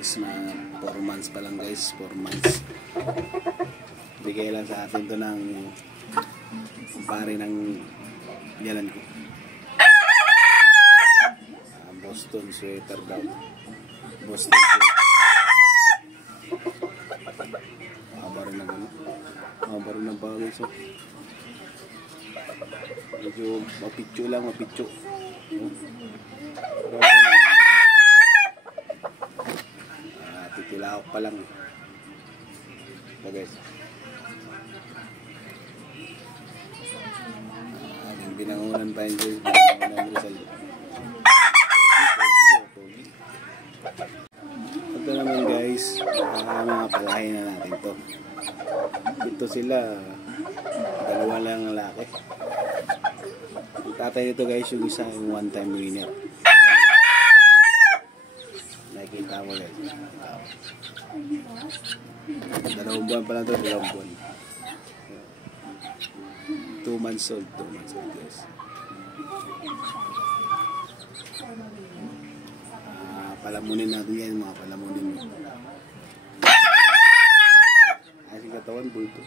guys, 4 months pa lang guys, 4 months. Bigay lang sa atin to ng pare ng yalan ko. Boston sweater daw. Boston sweater. Baro na gano'n. Baro na bagay so. Medyo mapityo lang, mapityo. Titilawak pa lang. Ito guys. Binangunan pa yun guys. Binangunan Rizal. Ito naman guys, mga palahin na natin to. Ito sila, dalawa lang ang lalaki. Ang tatay nito guys, yung isa yung one time winner. Nakikita mo guys. Dalawang buwan pa lang ito, dalawang buwan. 2 months old guys. Palamunin natin yan, mga palamunin mo. Aking katawan, bulto.